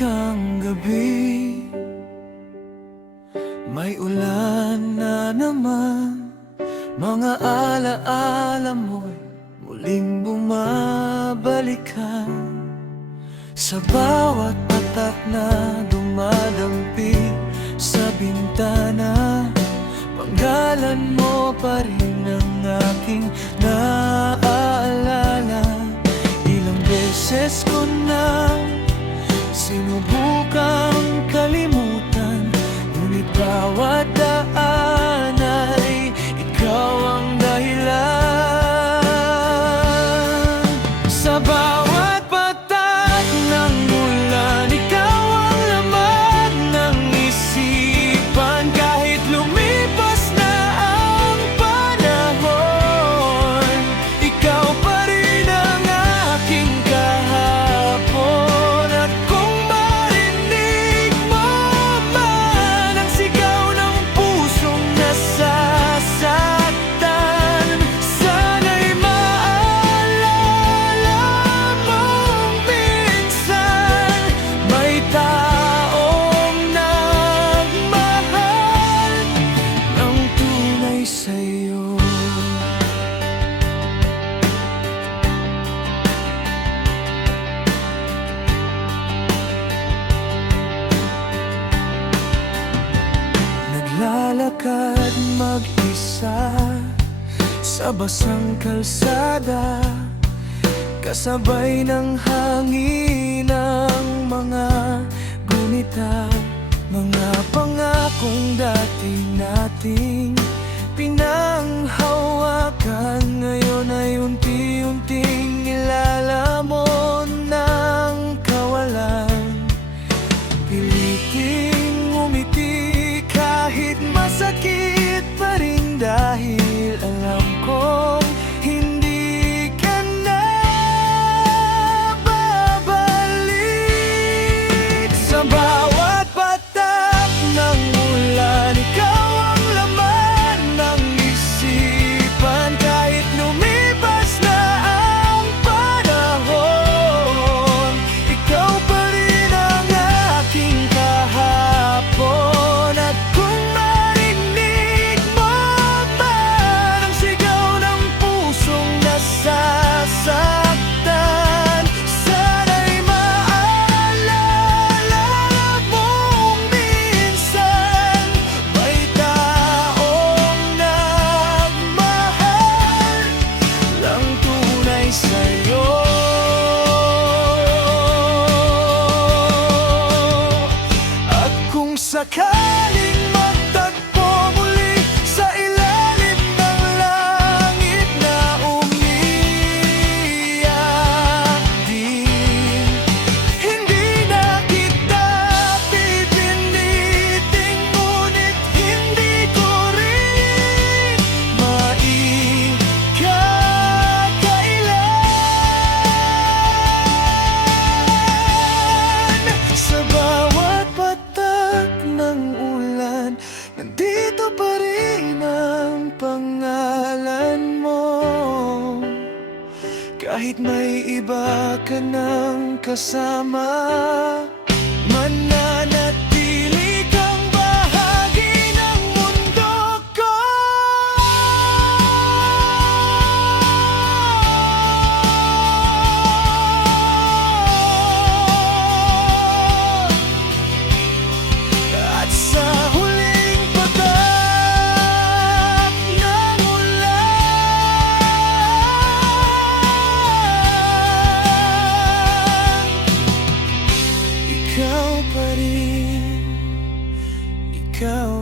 kang gabi, may ulan na naman. Mga alaala mo'y muling bumabalikan. Sa bawat patak na dumadampi sa bintana, panggalan mo pa rin ang aking naaalala. Ilang beses ko nang sinubukang kalimutan, ngunit bawat daan ay ikaw ang dahilan. Sa bawat patak ng ulan, ikaw ang laman ng isipan. Kahit lumipas na ang panahon, ikaw pa rin ang aking kahapon. At kung marinig mo man ang sigaw ng pusong nasasaktan, sana'y maalala mong minsan may taong nagmahal ng tunay sa'yo. Naglalakad mag-isa sa basang kalsada, kasabay ng hangin ng mga gunita. Mga pangakong dati nating pinanghawakan, ngayon ay unti-unting nilalamon ng kawalan. Piliting umiti kahit masakit pa rin, dahil alam kong hindi ka na babalik. Sa bawat patak ng ulan, ikaw ang laman ng isipan. Kahit lumipas na ang panahon, ikaw pa rin ang aking kahapon. At kung marinig mo man ang sigaw ng pusong nasasaktan, sana'y maalala mong minsan may taong nagmahal ng tunay sa'yo. At kung sakaling magtagpo muli sa ilalim ng langit na umiyak din, hindi na kita pipilitin, ngunit hindi ko rin maikakailan. Sa bawat patak ng ulan, nandito pa rin ang pangalan mo. Kahit may iba ka ng kasama, mananatili kang bahagi ng mundo ko. At sa huling patak ng ulan, ikaw pa rin, ikaw